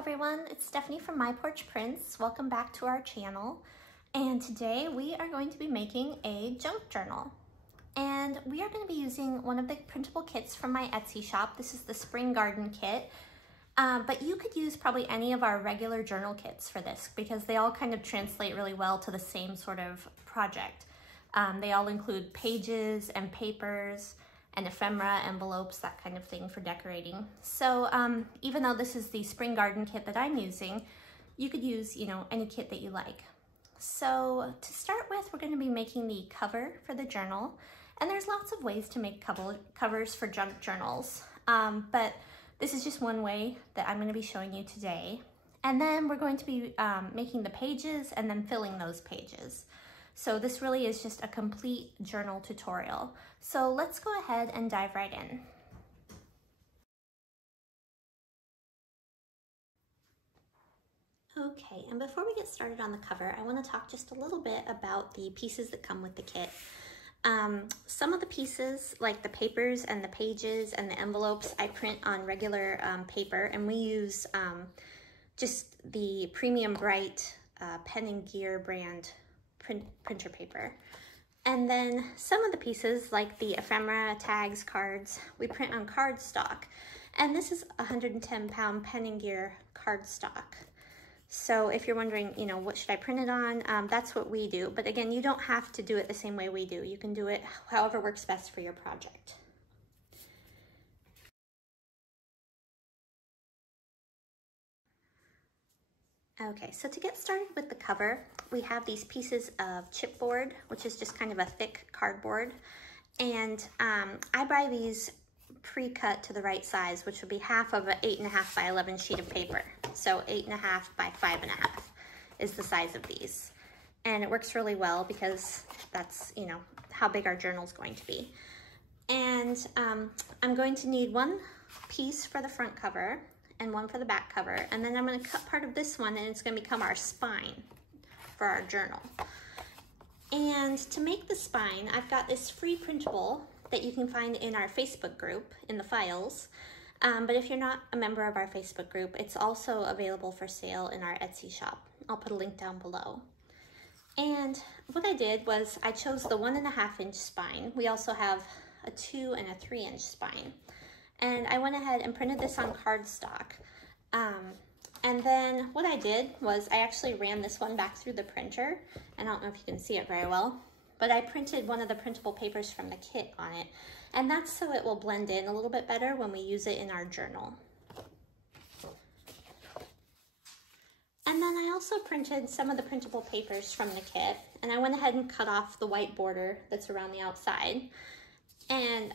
everyone, it's Stephanie from My Porch Prints. Welcome back to our channel. And today we are going to be making a junk journal. And we are going to be using one of the printable kits from my Etsy shop. This is the Spring Garden Kit. But you could use probably any of our regular journal kits for this because they all kind of translate really well to the same sort of project. They all include pages and papers and ephemera, envelopes, that kind of thing for decorating. So even though this is the Spring Garden Kit that I'm using, you could use, any kit that you like. So to start with, we're going to be making the cover for the journal. And there's lots of ways to make covers for junk journals. But this is just one way that I'm going to be showing you today. And then we're going to be making the pages and then filling those pages. So this really is just a complete journal tutorial. So let's go ahead and dive right in. Okay, and before we get started on the cover, I want to talk just a little bit about the pieces that come with the kit. Some of the pieces, like the papers and the pages and the envelopes, I print on regular paper, and we use just the Premium Bright Pen+Gear brand printer paper. And then some of the pieces, like the ephemera, tags, cards, we print on cardstock. And this is 110-pound Pen+Gear cardstock. So if you're wondering, what should I print it on? That's what we do. But again, you don't have to do it the same way we do. You can do it however works best for your project. Okay, so to get started with the cover, we have these pieces of chipboard, which is just kind of a thick cardboard. And I buy these pre-cut to the right size, which would be half of an 8.5 by 11 sheet of paper. So 8.5 by 5.5 is the size of these. And it works really well because that's, how big our journal is going to be. And I'm going to need one piece for the front cover and one for the back cover. And then I'm going to cut part of this one and it's going to become our spine for our journal. And to make the spine, I've got this free printable that you can find in our Facebook group in the files. But if you're not a member of our Facebook group, it's also available for sale in our Etsy shop. I'll put a link down below. And what I did was I chose the 1.5-inch spine. We also have a 2 and a 3-inch spine. And I went ahead and printed this on cardstock. And then what I did was I actually ran this one back through the printer. And I don't know if you can see it very well, but I printed one of the printable papers from the kit on it. And that's so it will blend in a little bit better when we use it in our journal. And then I also printed some of the printable papers from the kit. And I went ahead and cut off the white border that's around the outside. And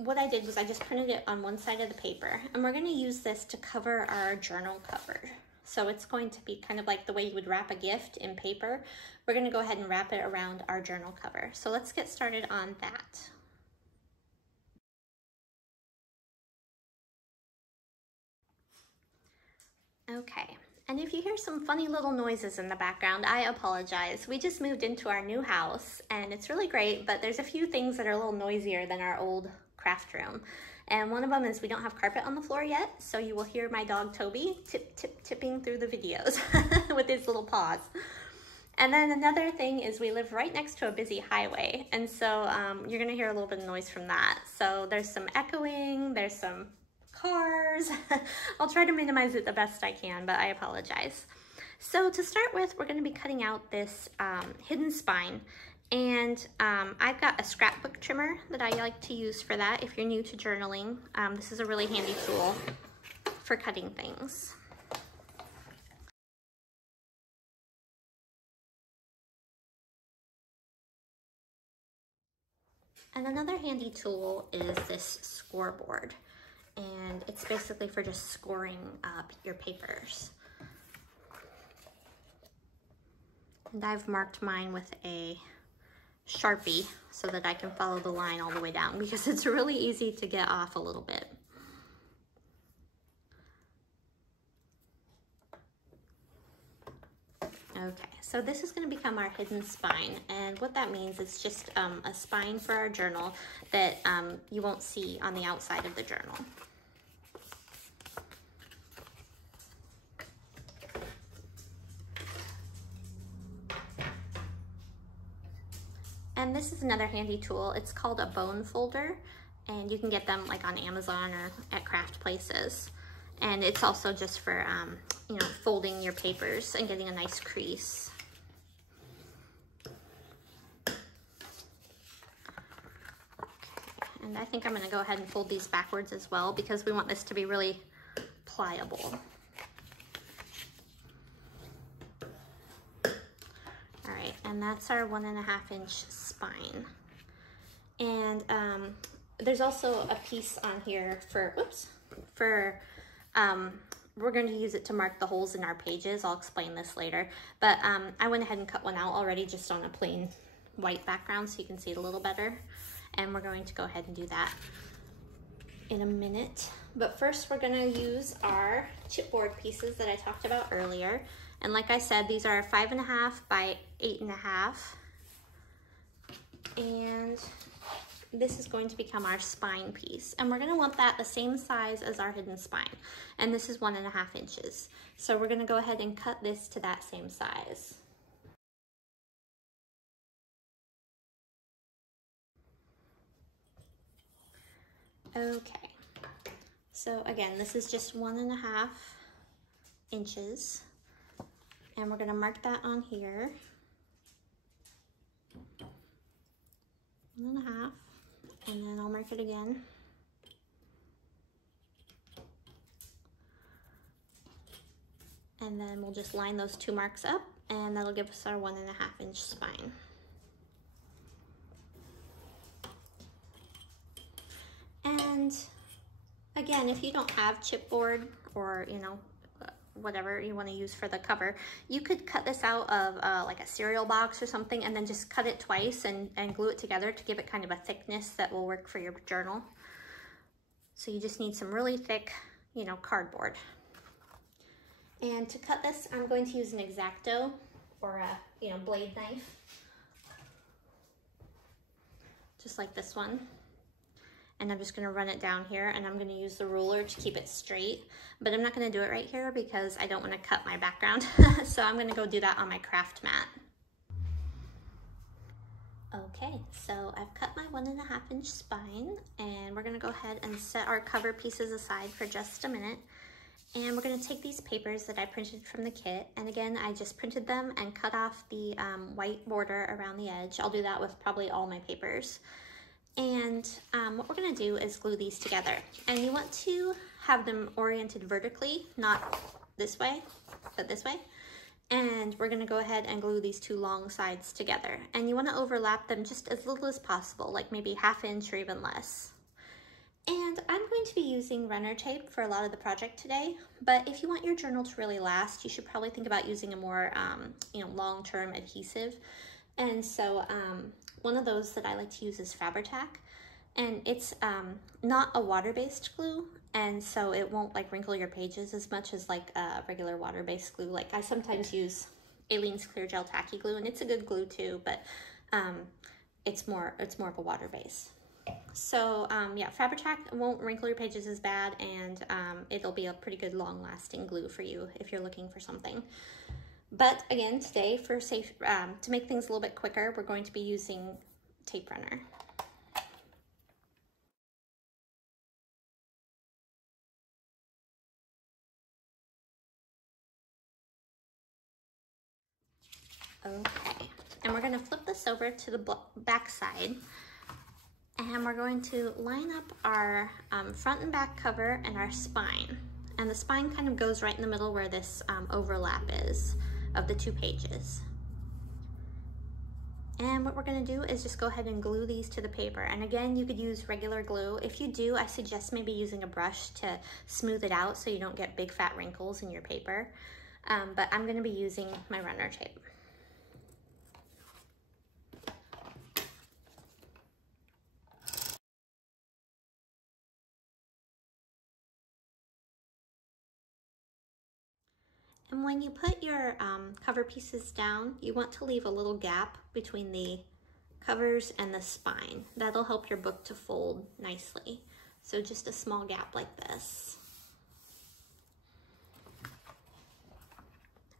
what I did was I just printed it on one side of the paper, and we're going to use this to cover our journal cover. So it's going to be kind of like the way you would wrap a gift in paper. We're going to go ahead and wrap it around our journal cover. So let's get started on that. Okay, and if you hear some funny little noises in the background, I apologize. We just moved into our new house, and it's really great, but there's a few things that are a little noisier than our old craft room. And one of them is we don't have carpet on the floor yet, so you will hear my dog Toby tipping through the videos with his little paws. And then another thing is we live right next to a busy highway, and so you're gonna hear a little bit of noise from that. So there's some echoing, there's some cars. I'll try to minimize it the best I can, but I apologize. So to start with, we're gonna be cutting out this hidden spine. And I've got a scrapbook trimmer that I like to use for that if you're new to journaling. This is a really handy tool for cutting things. And another handy tool is this scoreboard. And it's basically for just scoring up your papers. And I've marked mine with a Sharpie so that I can follow the line all the way down because it's really easy to get off a little bit. Okay, so this is going to become our hidden spine, and what that means is just a spine for our journal that you won't see on the outside of the journal. And this is another handy tool. It's called a bone folder, and you can get them like on Amazon or at craft places. And it's also just for, you know, folding your papers and getting a nice crease. And I think I'm gonna go ahead and fold these backwards as well because we want this to be really pliable. All right, and that's our 1.5 inch spine. And there's also a piece on here for, we're going to use it to mark the holes in our pages. I'll explain this later. But I went ahead and cut one out already just on a plain white background so you can see it a little better. And we're going to go ahead and do that in a minute. But first we're going to use our chipboard pieces that I talked about earlier. And like I said, these are 5.5 by 8.5. And this is going to become our spine piece. And we're gonna want that the same size as our hidden spine. And this is 1.5 inches. So we're gonna go ahead and cut this to that same size. Okay, so again, this is just 1.5 inches. And we're gonna mark that on here. 1.5. And then I'll mark it again. And then we'll just line those two marks up, and that'll give us our 1.5 inch spine. And again, if you don't have chipboard or, you know, whatever you want to use for the cover, you could cut this out of like a cereal box or something and then just cut it twice and glue it together to give it kind of a thickness that will work for your journal. So you just need some really thick, you know, cardboard. And to cut this, I'm going to use an X-Acto or a, you know, blade knife, just like this one. And I'm just gonna run it down here, and I'm gonna use the ruler to keep it straight, but I'm not gonna do it right here because I don't wanna cut my background. So I'm gonna go do that on my craft mat. Okay, so I've cut my 1.5 inch spine, and we're gonna go ahead and set our cover pieces aside for just a minute. And we're gonna take these papers that I printed from the kit, and again, I just printed them and cut off the white border around the edge. I'll do that with probably all my papers. And what we're gonna do is glue these together. And you want to have them oriented vertically, not this way, but this way. And we're gonna go ahead and glue these two long sides together. And you wanna overlap them just as little as possible, like maybe 1/2 inch or even less. And I'm going to be using runner tape for a lot of the project today, but if you want your journal to really last, you should probably think about using a more you know, long-term adhesive. And so one of those that I like to use is Fabri-Tac, and it's not a water-based glue, and so it won't like wrinkle your pages as much as like a regular water-based glue. Like I sometimes use Aleene's Clear Gel Tacky Glue, and it's a good glue too, but it's more of a water base. So yeah, Fabri-Tac won't wrinkle your pages as bad, and it'll be a pretty good long-lasting glue for you if you're looking for something. But again, today for safe, to make things a little bit quicker, we're going to be using tape runner. Okay, and we're gonna flip this over to the back side, and we're going to line up our front and back cover and our spine. And the spine kind of goes right in the middle where this overlap is of the two pages. And what we're gonna do is just go ahead and glue these to the paper. And again, you could use regular glue. If you do, I suggest maybe using a brush to smooth it out so you don't get big fat wrinkles in your paper. But I'm gonna be using my runner tape. And when you put your cover pieces down, you want to leave a little gap between the covers and the spine. That'll help your book to fold nicely. So just a small gap like this.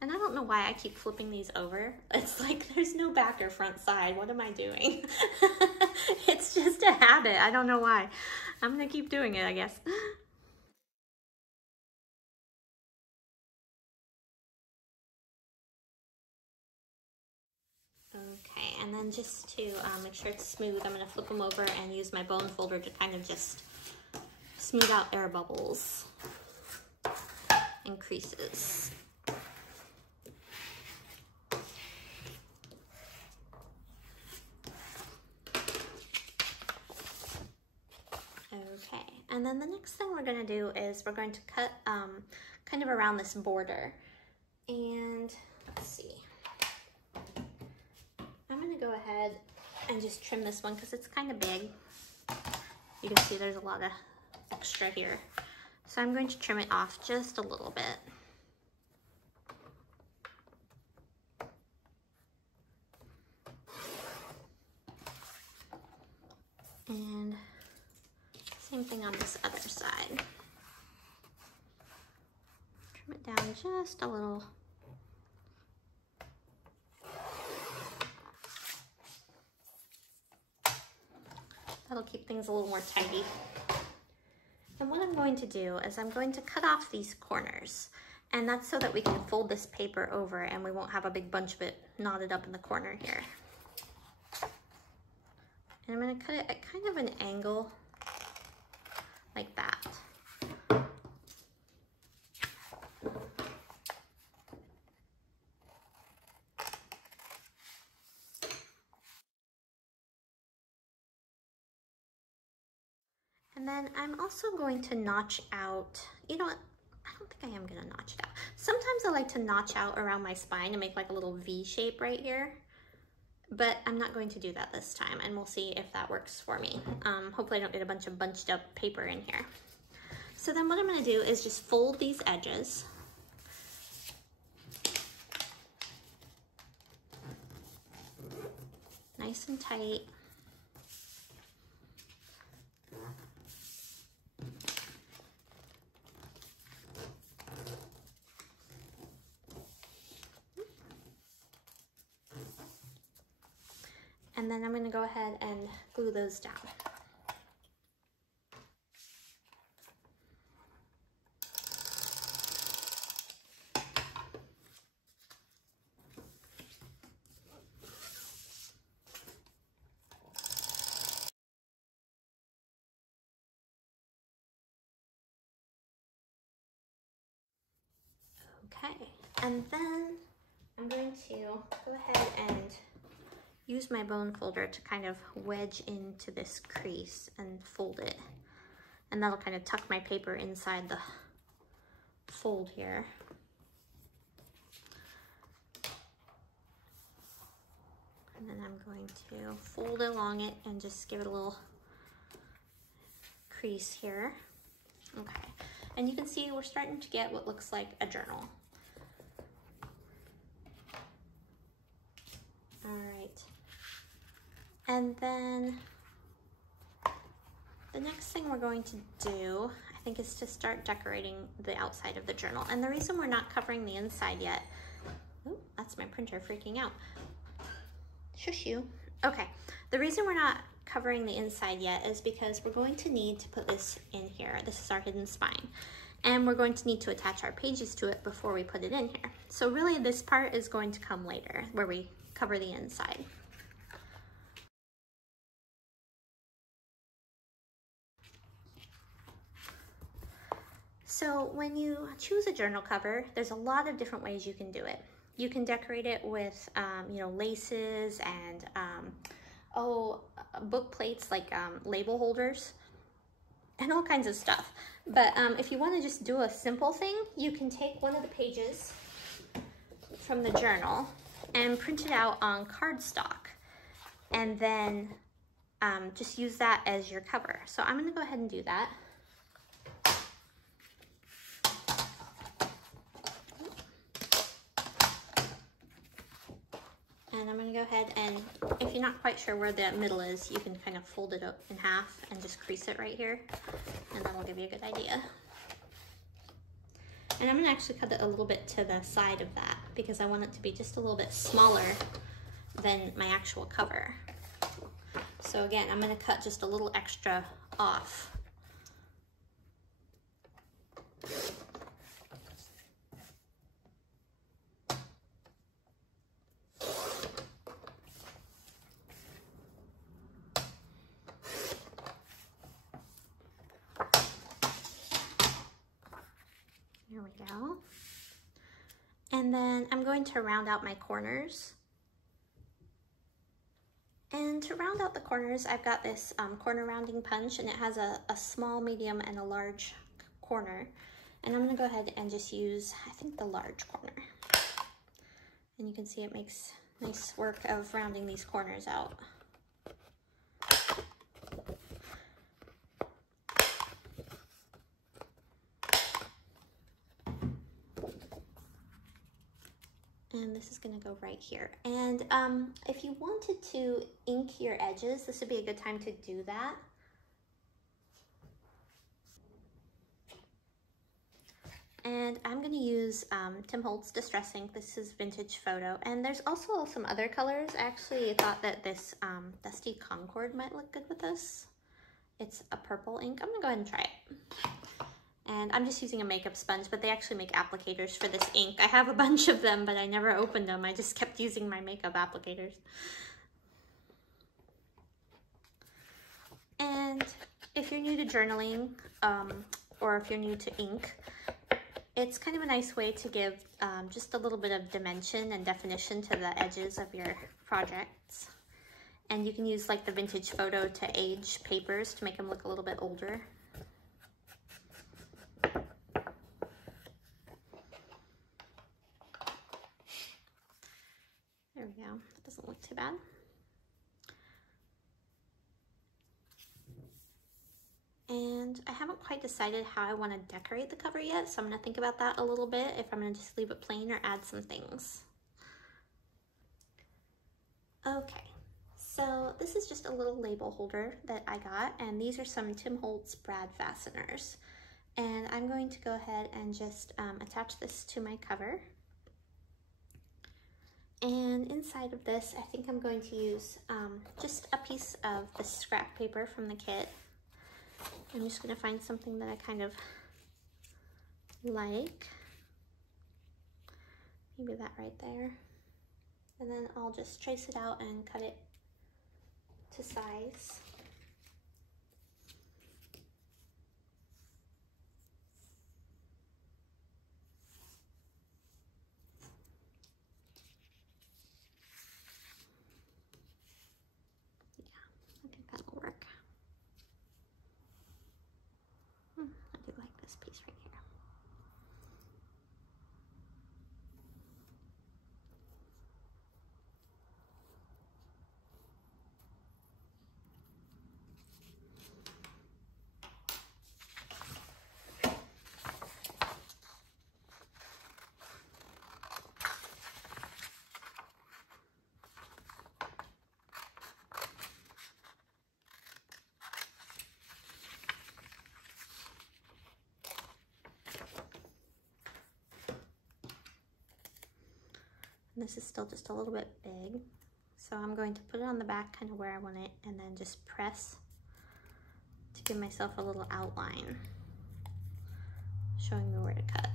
And I don't know why I keep flipping these over. It's like there's no back or front side. What am I doing? It's just a habit. I don't know why. I'm gonna keep doing it, I guess. Okay, and then just to make sure it's smooth, I'm gonna flip them over and use my bone folder to kind of just smooth out air bubbles and creases. Okay, and then the next thing we're gonna do is we're going to cut kind of around this border. And let's see. I'm gonna go ahead and just trim this one because it's kind of big. You can see there's a lot of extra here. So I'm going to trim it off just a little bit. And same thing on this other side. Trim it down just a little. That'll keep things a little more tidy. And what I'm going to do is I'm going to cut off these corners. And that's so that we can fold this paper over and we won't have a big bunch of it knotted up in the corner here. And I'm going to cut it at kind of an angle like that. And then I'm also going to notch out, you know what, I don't think I am gonna notch it out. Sometimes I like to notch out around my spine and make like a little V shape right here, but I'm not going to do that this time, and we'll see if that works for me. Hopefully I don't get a bunch of bunched up paper in here. So then what I'm gonna do is just fold these edges. Nice and tight. And then I'm going to go ahead and glue those down. Okay, and then I'm going to go ahead and use my bone folder to kind of wedge into this crease and fold it. And that'll kind of tuck my paper inside the fold here. And then I'm going to fold along it and just give it a little crease here. Okay, and you can see we're starting to get what looks like a journal. All right. And then the next thing we're going to do, I think, is to start decorating the outside of the journal. And the reason we're not covering the inside yet, oh, that's my printer freaking out. Shush you. Okay, the reason we're not covering the inside yet is because we're going to need to put this in here. This is our hidden spine. And we're going to need to attach our pages to it before we put it in here. So really this part is going to come later, where we cover the inside. So when you choose a journal cover, there's a lot of different ways you can do it. You can decorate it with, you know, laces and, book plates, like label holders and all kinds of stuff. But if you want to just do a simple thing, you can take one of the pages from the journal and print it out on cardstock, and then just use that as your cover. So I'm going to go ahead and do that. And I'm going to go ahead and, if you're not quite sure where the middle is, you can kind of fold it up in half and just crease it right here, and that'll give you a good idea. And I'm going to actually cut it a little bit to the side of that. because I want it to be just a little bit smaller than my actual cover. So again, I'm going to cut just a little extra off. There we go. And then I'm going to round out my corners. And to round out the corners, I've got this corner rounding punch, and it has a small, medium, and a large corner. And I'm gonna go ahead and just use, I think, the large corner. And you can see it makes nice work of rounding these corners out. And this is going to go right here. And if you wanted to ink your edges, this would be a good time to do that. And I'm going to use Tim Holtz Distress Ink. This is Vintage Photo. And there's also some other colors. I actually thought that this Dusty Concord might look good with this. It's a purple ink. I'm going to go ahead and try it. And I'm just using a makeup sponge, but they actually make applicators for this ink. I have a bunch of them, but I never opened them. I just kept using my makeup applicators. And if you're new to journaling, or if you're new to ink, it's kind of a nice way to give just a little bit of dimension and definition to the edges of your projects. And you can use like the Vintage Photo to age papers to make them look a little bit older. There we go. That doesn't look too bad. And I haven't quite decided how I want to decorate the cover yet, so I'm going to think about that a little bit, if I'm going to just leave it plain or add some things. Okay, so this is just a little label holder that I got, and these are some Tim Holtz brad fasteners. And I'm going to go ahead and just attach this to my cover. And inside of this, I think I'm going to use just a piece of the scrap paper from the kit. I'm just going to find something that I kind of like. Maybe that right there. And then I'll just trace it out and cut it to size. That'll work. I do like this piece right here. This is still just a little bit big, so I'm going to put it on the back kind of where I want it, and then just press to give myself a little outline showing me where to cut.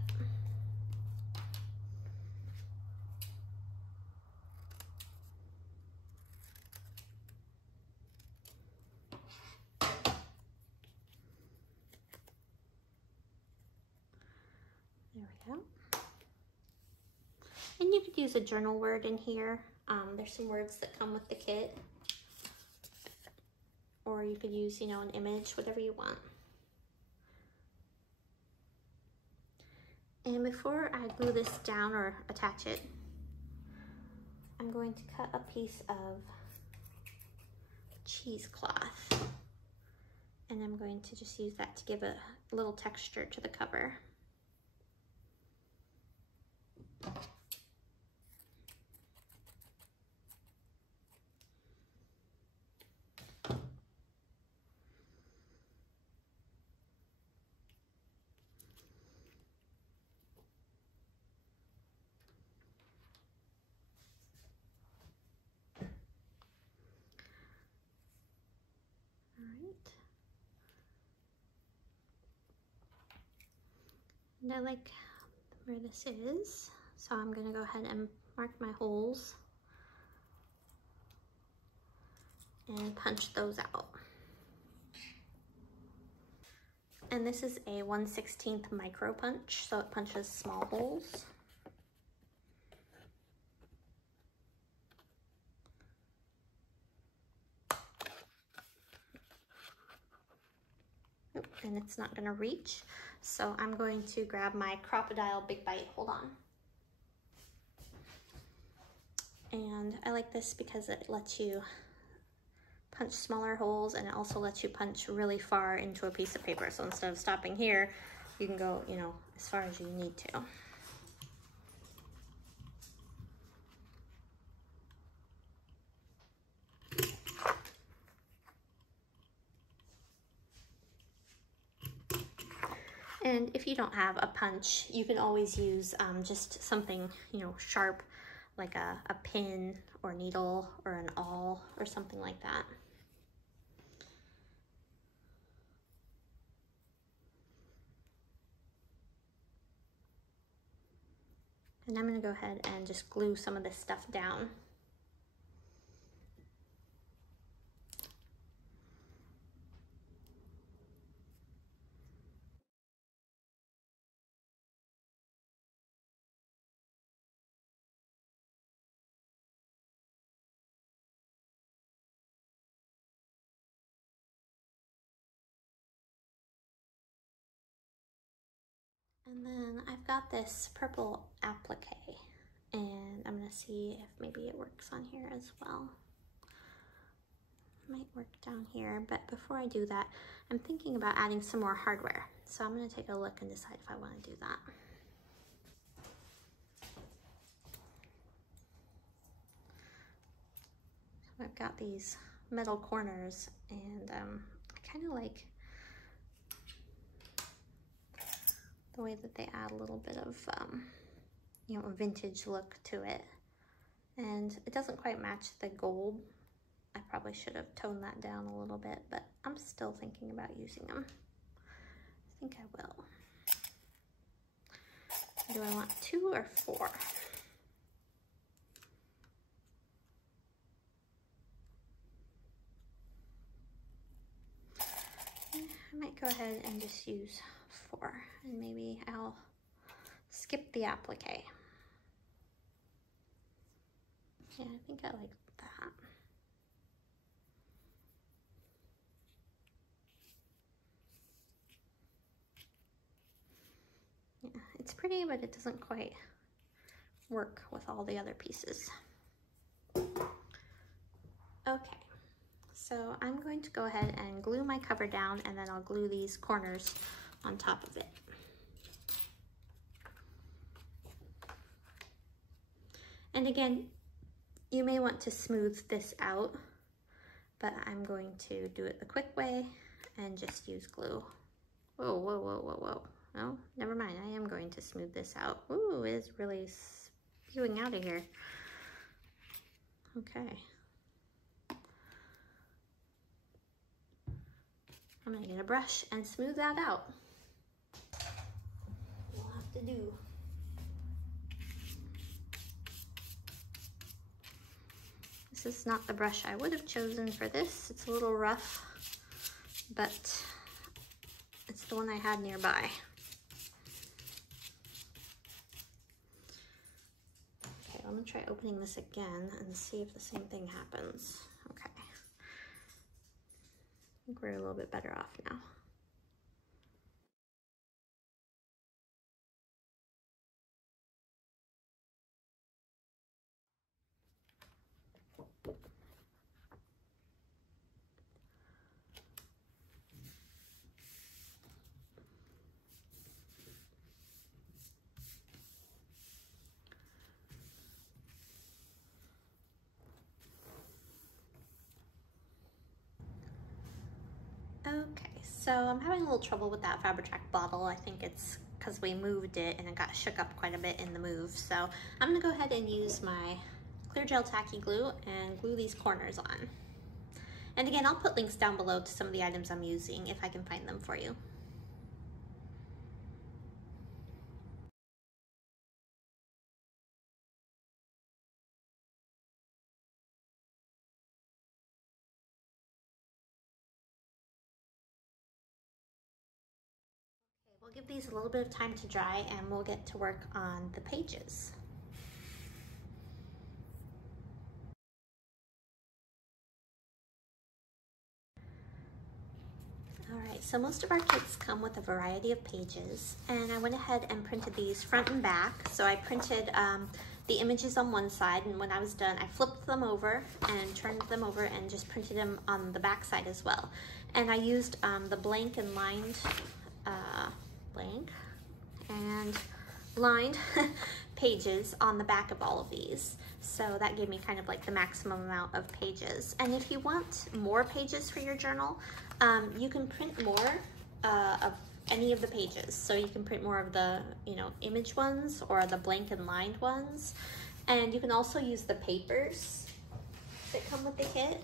There we go. And you could use a journal word in here. There's some words that come with the kit. Or you could use, you know, an image, whatever you want. And before I glue this down or attach it, I'm going to cut a piece of cheesecloth. And I'm going to just use that to give a little texture to the cover. And I like where this is, so I'm gonna go ahead and mark my holes and punch those out. And this is a 1/16 micro punch, so it punches small holes. And it's not gonna reach, so I'm going to grab my Crocodile Big Bite. Hold on. And I like this because it lets you punch smaller holes, and it also lets you punch really far into a piece of paper. So instead of stopping here, you can go, you know, as far as you need to. And if you don't have a punch, you can always use just something, you know, sharp, like a pin or needle or an awl or something like that. And I'm gonna go ahead and just glue some of this stuff down. And then I've got this purple applique, and I'm gonna see if maybe it works on here as well. Might work down here, but before I do that, I'm thinking about adding some more hardware. So I'm gonna take a look and decide if I wanna do that. So I've got these metal corners, and I kind of like the way that they add a little bit of, you know, a vintage look to it. And it doesn't quite match the gold. I probably should have toned that down a little bit, but I'm still thinking about using them. I think I will. Do I want 2 or 4? I might go ahead and just use 4, and maybe I'll skip the applique. Yeah, I think I like that. Yeah, it's pretty, but it doesn't quite work with all the other pieces. Okay, so I'm going to go ahead and glue my cover down, and then I'll glue these corners on top of it. And again, you may want to smooth this out, but I'm going to do it the quick way and just use glue. Whoa, whoa, whoa, whoa, whoa. No, never mind. I am going to smooth this out. Ooh, it is really spewing out of here. Okay. I'm gonna get a brush and smooth that out. We'll have to do. This is not the brush I would have chosen for this. It's a little rough, but it's the one I had nearby. Okay, I'm gonna try opening this again and see if the same thing happens. Okay. I think we're a little bit better off now. Okay, so I'm having a little trouble with that Fabri-Tac bottle. I think it's because we moved it and it got shook up quite a bit in the move. So I'm gonna go ahead and use my clear gel tacky glue and glue these corners on. And again, I'll put links down below to some of the items I'm using if I can find them for you. give these a little bit of time to dry and we'll get to work on the pages. Alright, so most of our kits come with a variety of pages, and I went ahead and printed these front and back. So I printed the images on one side, and when I was done I flipped them over and turned them over and just printed them on the back side as well. And I used the blank and lined pages on the back of all of these. So that gave me kind of like the maximum amount of pages. And if you want more pages for your journal, you can print more of any of the pages. So you can print more of the, image ones or the blank and lined ones. And you can also use the papers that come with the kit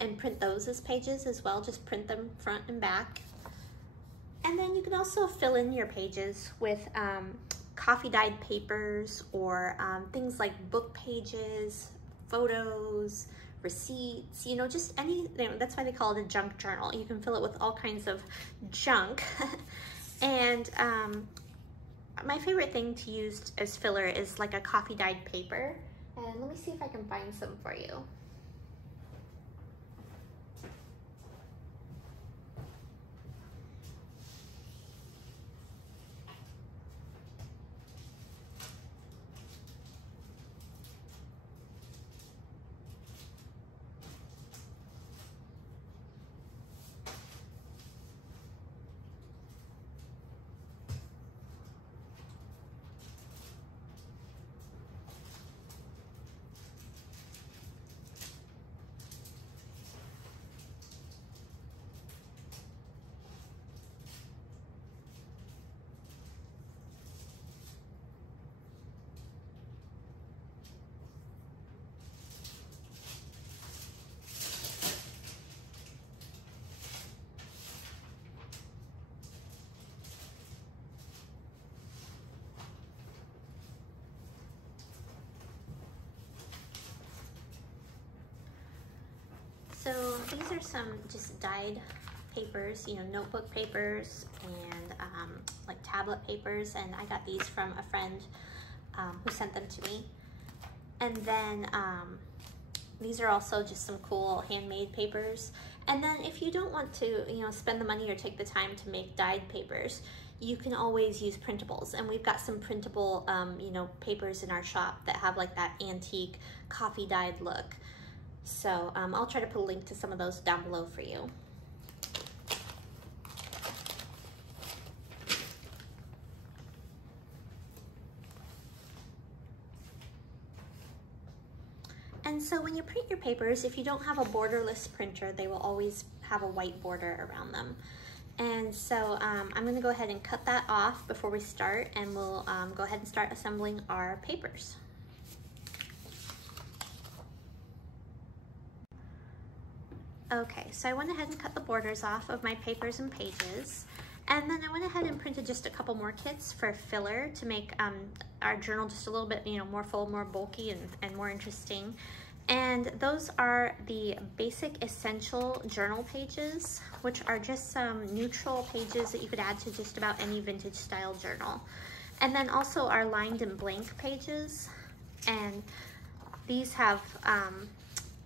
and print those as pages as well. Just print them front and back. And then you can also fill in your pages with coffee dyed papers or things like book pages, photos, receipts, just any, that's why they call it a junk journal. You can fill it with all kinds of junk. And my favorite thing to use as filler is like a coffee dyed paper. And let me see if I can find some for you. So these are some just dyed papers, notebook papers and like tablet papers, and I got these from a friend who sent them to me. And then these are also just some cool handmade papers. And then if you don't want to, spend the money or take the time to make dyed papers, you can always use printables. And we've got some printable, papers in our shop that have like that antique coffee dyed look. So I'll try to put a link to some of those down below for you. And so when you print your papers, if you don't have a borderless printer, they will always have a white border around them. And so I'm going to go ahead and cut that off before we start, and we'll go ahead and start assembling our papers. Okay, so I went ahead and cut the borders off of my papers and pages, and then I went ahead and printed just a couple more kits for filler to make our journal just a little bit, more full, more bulky, and more interesting. And those are the basic essential journal pages, which are just some neutral pages that you could add to just about any vintage style journal. And then also our lined and blank pages, and these have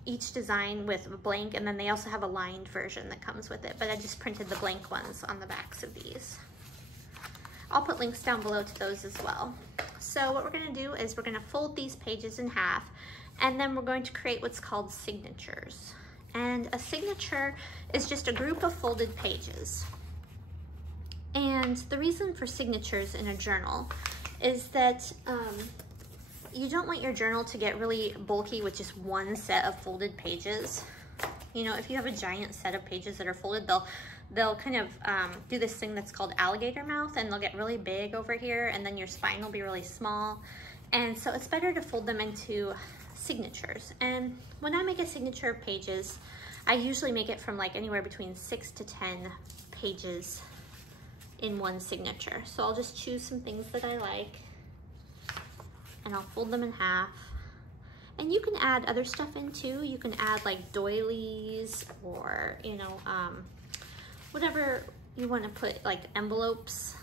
each design with a blank, and then they also have a lined version that comes with it, but I just printed the blank ones on the backs of these. I'll put links down below to those as well. So what we're going to do is we're going to fold these pages in half, and then we're going to create what's called signatures. And a signature is just a group of folded pages. And the reason for signatures in a journal is that you don't want your journal to get really bulky with just one set of folded pages. If you have a giant set of pages that are folded, they'll kind of do this thing that's called alligator mouth, and they'll get really big over here, and then your spine will be really small. And so it's better to fold them into signatures. And when I make a signature of pages, I usually make it from like anywhere between 6 to 10 pages in one signature. So I'll just choose some things that I like, and I'll fold them in half. And you can add other stuff in too. You can add like doilies or, whatever you want to put, like envelopes.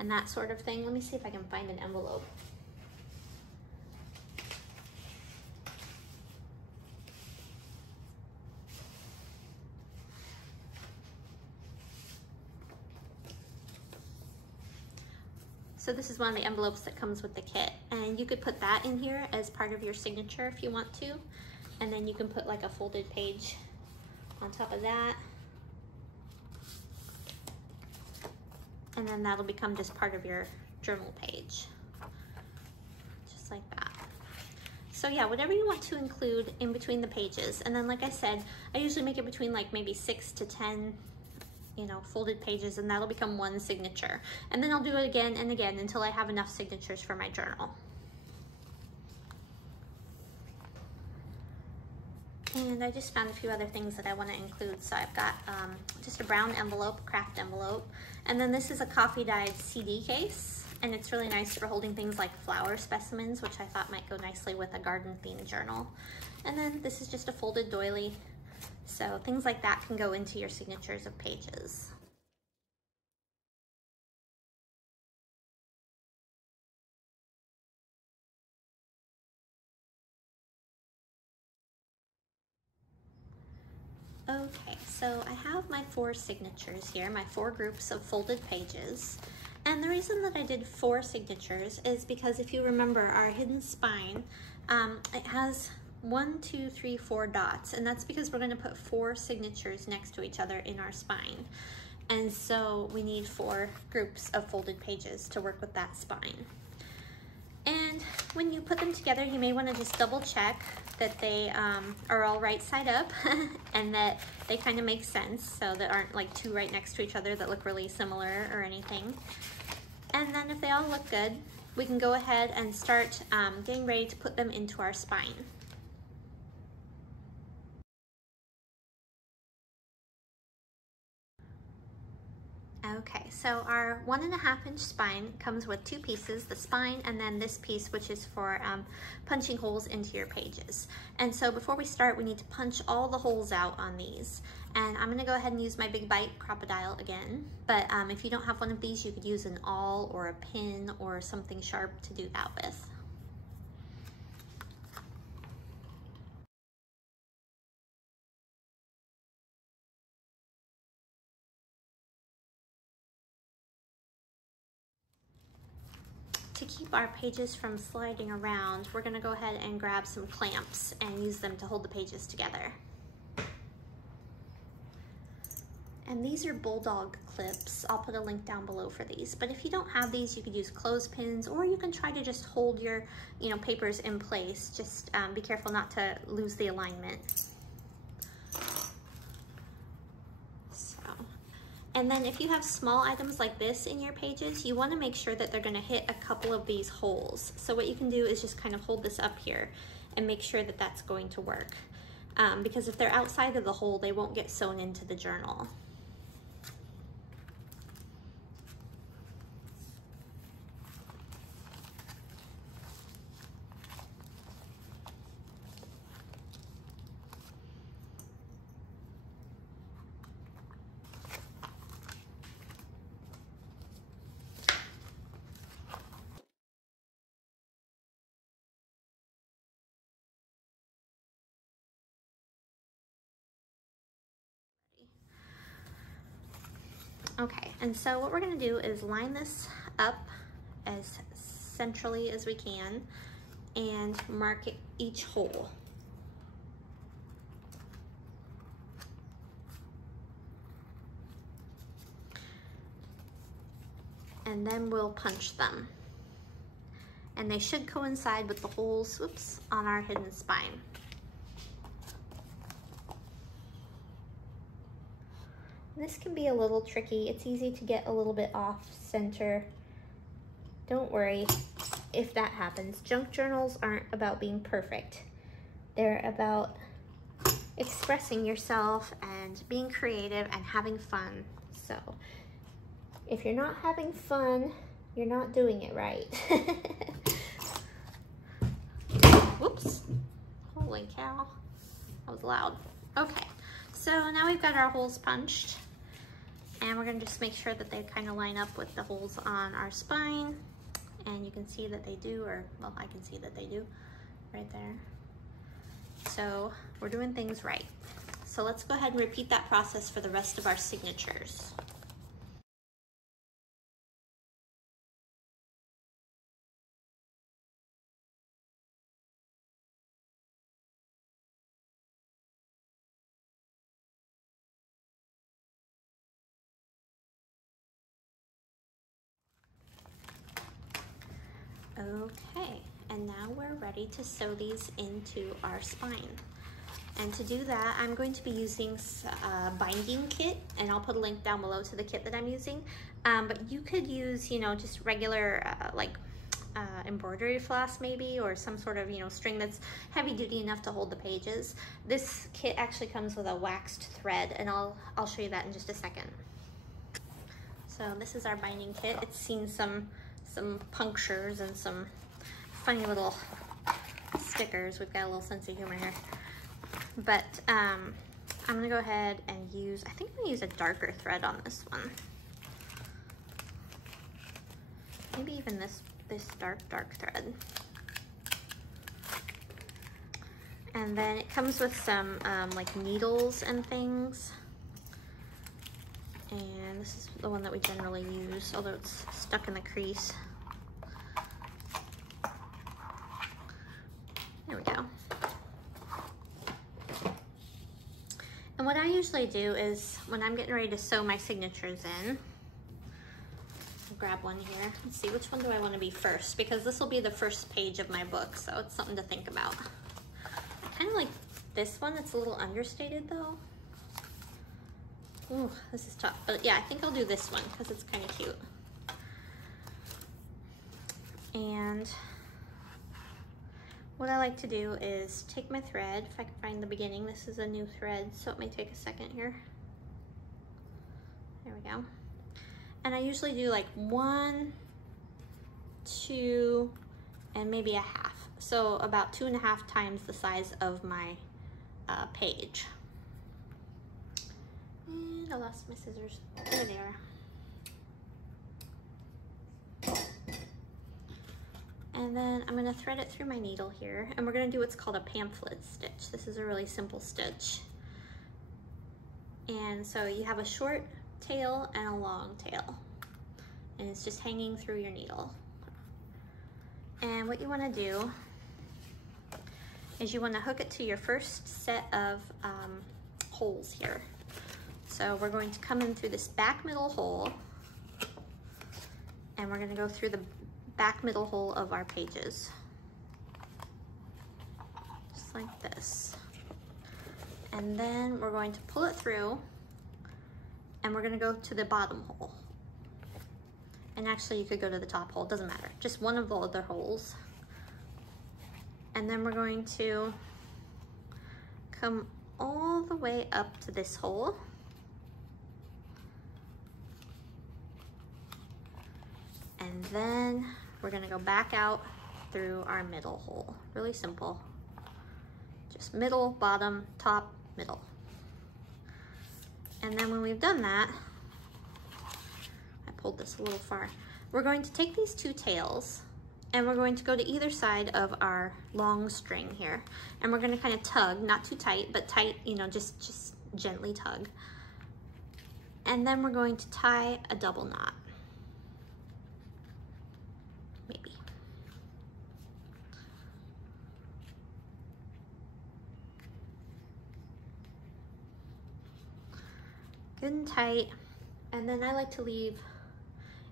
and that sort of thing. Let me see if I can find an envelope. So this is one of the envelopes that comes with the kit, and you could put that in here as part of your signature if you want to, and then you can put like a folded page on top of that, and then that'll become just part of your journal page, just like that. So yeah, whatever you want to include in between the pages, and then like I said, I usually make it between like maybe 6 to 10 folded pages, and that'll become one signature. And then I'll do it again and again until I have enough signatures for my journal. And I just found a few other things that I want to include. So I've got just a brown envelope, craft envelope, and then this is a coffee dyed CD case, and it's really nice for holding things like flower specimens, which I thought might go nicely with a garden themed journal. And then this is just a folded doily. So things like that can go into your signatures of pages. Okay, so I have my 4 signatures here, my 4 groups of folded pages. And the reason that I did 4 signatures is because if you remember our hidden spine, it has 1, 2, 3, 4 dots, and that's because we're going to put 4 signatures next to each other in our spine. And so we need 4 groups of folded pages to work with that spine. And when you put them together, you may want to just double check that they are all right side up and that they kind of make sense, so that aren't like 2 right next to each other that look really similar or anything. And then if they all look good, we can go ahead and start getting ready to put them into our spine. Okay, so our 1.5 inch spine comes with 2 pieces, the spine and then this piece, which is for punching holes into your pages. And so before we start, we need to punch all the holes out on these. And I'm gonna go ahead and use my Big Bite Crocodile again. But if you don't have one of these, you could use an awl or a pin or something sharp to do that with. To keep our pages from sliding around, we're gonna go ahead and grab some clamps and use them to hold the pages together. And these are bulldog clips. I'll put a link down below for these. But if you don't have these, you could use clothespins, or you can try to just hold your papers in place. Just be careful not to lose the alignment. And then if you have small items like this in your pages, you want to make sure that they're going to hit a couple of these holes. So what you can do is just kind of hold this up here and make sure that that's going to work. Because if they're outside of the hole, they won't get sewn into the journal. Okay, and so what we're going to do is line this up as centrally as we can and mark each hole. And then we'll punch them. And they should coincide with the holes, whoops, on our hidden spine. This can be a little tricky. It's easy to get a little bit off center. Don't worry if that happens. Junk journals aren't about being perfect. They're about expressing yourself and being creative and having fun. So if you're not having fun, you're not doing it right. Whoops. Holy cow. That was loud. Okay, so now we've got our holes punched. And we're gonna just make sure that they kind of line up with the holes on our spine. And you can see that they do, or well, I can see that they do right there. So we're doing things right. So let's go ahead and repeat that process for the rest of our signatures. Okay, and now we're ready to sew these into our spine. And to do that, I'm going to be using a binding kit, and I'll put a link down below to the kit that I'm using. But you could use, you know, just regular embroidery floss maybe, or some sort of, you know, string that's heavy duty enough to hold the pages. This kit actually comes with a waxed thread, and I'll show you that in just a second. So this is our binding kit. It's seen some punctures and some funny little stickers. We've got a little sense of humor here. But I'm gonna go ahead and use, I think I'm gonna use a darker thread on this one. Maybe even this dark thread. And then it comes with some like needles and things. And this is the one that we generally use, although it's stuck in the crease. There we go. And what I usually do is, when I'm getting ready to sew my signatures in, I'll grab one here. Let's see, which one do I want to be first? Because this will be the first page of my book, so it's something to think about. I kind of like this one. It's a little understated though. Ooh, this is tough. But yeah, I think I'll do this one because it's kind of cute. And what I like to do is take my thread, if I can find the beginning. This is a new thread, so it may take a second here. There we go. And I usually do like 1, 2, and maybe a half. So about 2.5 times the size of my page. And I lost my scissors. There they are. And then I'm gonna thread it through my needle here, and we're gonna do what's called a pamphlet stitch. This is a really simple stitch. And so you have a short tail and a long tail, and it's just hanging through your needle. And what you wanna do is you wanna hook it to your first set of holes here. So we're going to come in through this back middle hole, and we're gonna go through the back middle hole of our pages, just like this. And then we're going to pull it through, and we're gonna go to the bottom hole. And actually you could go to the top hole, doesn't matter, just one of the other holes. And then we're going to come all the way up to this hole. And then we're gonna go back out through our middle hole. Really simple. Just middle, bottom, top, middle. And then when we've done that, I pulled this a little far. We're going to take these two tails, and we're going to go to either side of our long string here. And we're gonna kind of tug, not too tight, but tight, you know, just gently tug. And then we're going to tie a double knot. Maybe. Good and tight. And then I like to leave,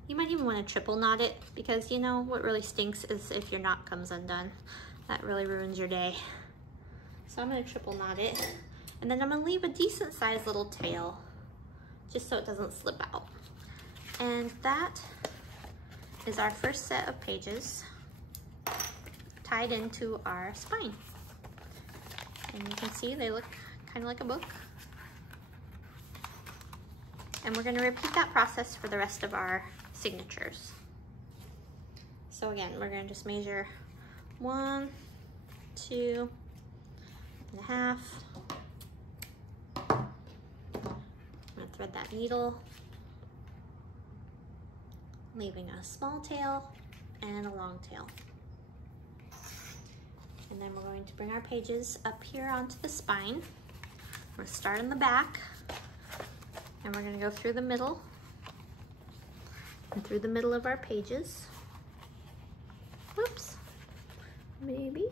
you might even want to triple knot it, because you know what really stinks is if your knot comes undone. That really ruins your day. So I'm going to triple knot it, and then I'm going to leave a decent sized little tail just so it doesn't slip out. And that is our first set of pages tied into our spine. And you can see they look kind of like a book. And we're going to repeat that process for the rest of our signatures. So again, we're going to just measure 1, 2.5. I'm going to thread that needle. leaving a small tail and a long tail. And then we're going to bring our pages up here onto the spine. We're going to start in the back, and we're going to go through the middle and through the middle of our pages. Whoops, maybe.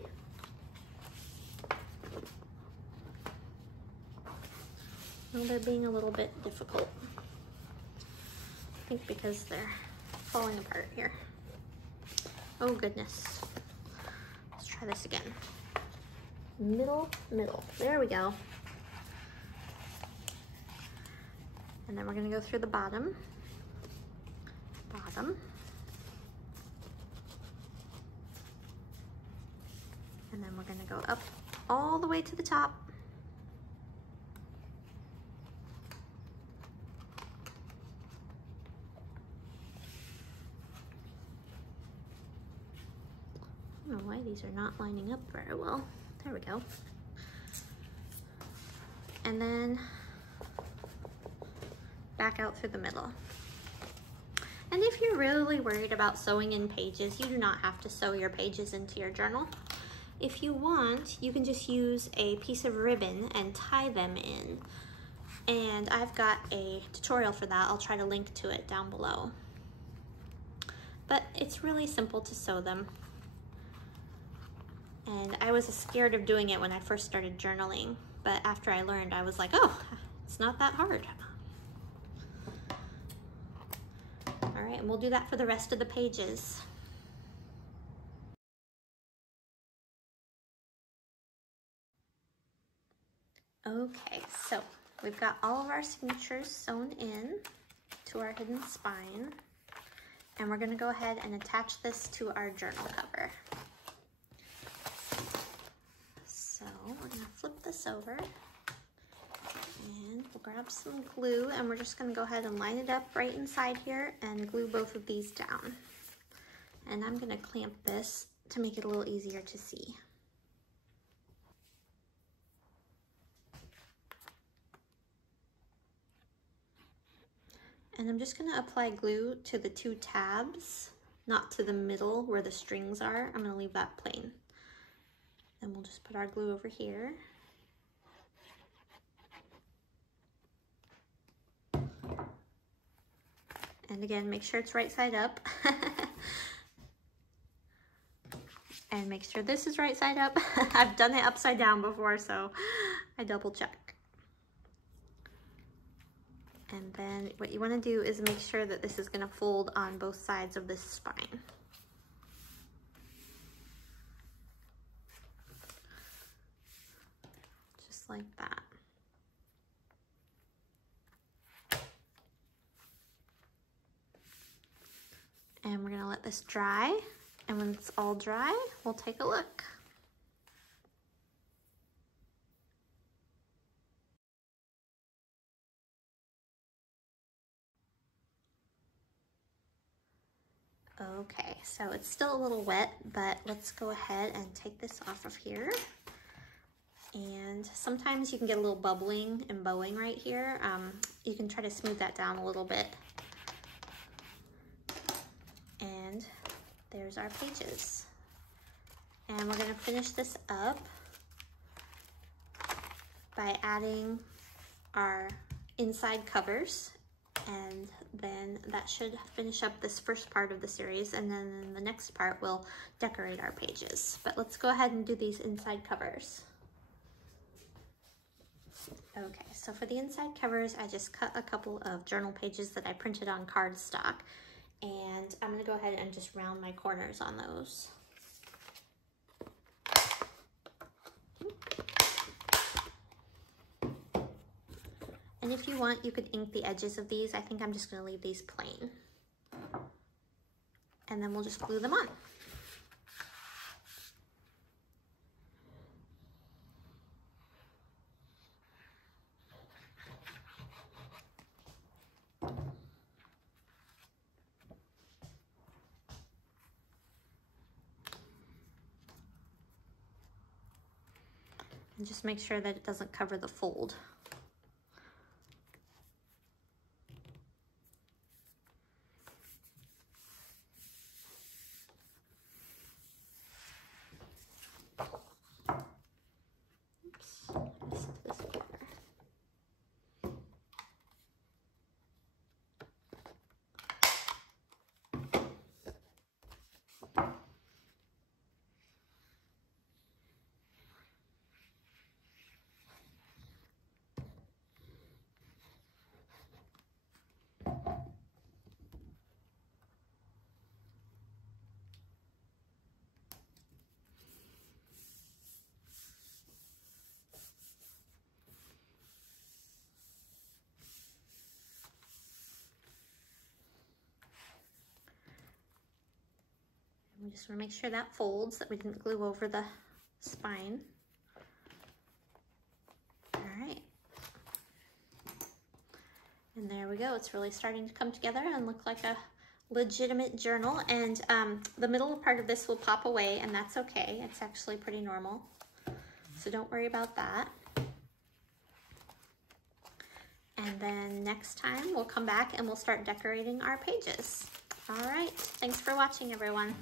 Well, they're being a little bit difficult. I think because they're falling apart here. Oh goodness. Let's try this again. Middle, middle. There we go. And then we're going to go through the bottom. Bottom. And then we're going to go up all the way to the top. I don't know why these are not lining up very well. There we go. And then back out through the middle. And if you're really worried about sewing in pages, you do not have to sew your pages into your journal. If you want, you can just use a piece of ribbon and tie them in. And I've got a tutorial for that. I'll try to link to it down below. But it's really simple to sew them. And I was scared of doing it when I first started journaling, but after I learned, I was like, oh, it's not that hard. All right, and we'll do that for the rest of the pages. Okay, so we've got all of our signatures sewn in to our hidden spine, and we're gonna go ahead and attach this to our journal cover. So we're gonna flip this over and we'll grab some glue, and we're just gonna go ahead and line it up right inside here and glue both of these down. And I'm gonna clamp this to make it a little easier to see. And I'm just gonna apply glue to the two tabs, not to the middle where the strings are. I'm gonna leave that plain. Then we'll just put our glue over here. And again, make sure it's right side up. And make sure this is right side up. I've done it upside down before, so I double check. And then what you want to do is make sure that this is going to fold on both sides of this spine. Just like that. And we're going to let this dry. And when it's all dry, we'll take a look. Okay, so it's still a little wet, but let's go ahead and take this off of here. And sometimes you can get a little bubbling and bowing right here. You can try to smooth that down a little bit. And there's our pages. And we're gonna finish this up by adding our inside covers. And then that should finish up this first part of the series, and then in the next part we'll decorate our pages. But let's go ahead and do these inside covers. Okay, so for the inside covers, I just cut a couple of journal pages that I printed on cardstock, and I'm gonna go ahead and just round my corners on those. And if you want, you could ink the edges of these. I think I'm just gonna leave these plain. And then we'll just glue them on. And just make sure that it doesn't cover the fold. We just want to make sure that folds, that we didn't glue over the spine. All right. And there we go. It's really starting to come together and look like a legitimate journal. And the middle part of this will pop away, and that's okay. It's actually pretty normal. So don't worry about that. And then next time we'll come back and we'll start decorating our pages. All right. Thanks for watching, everyone.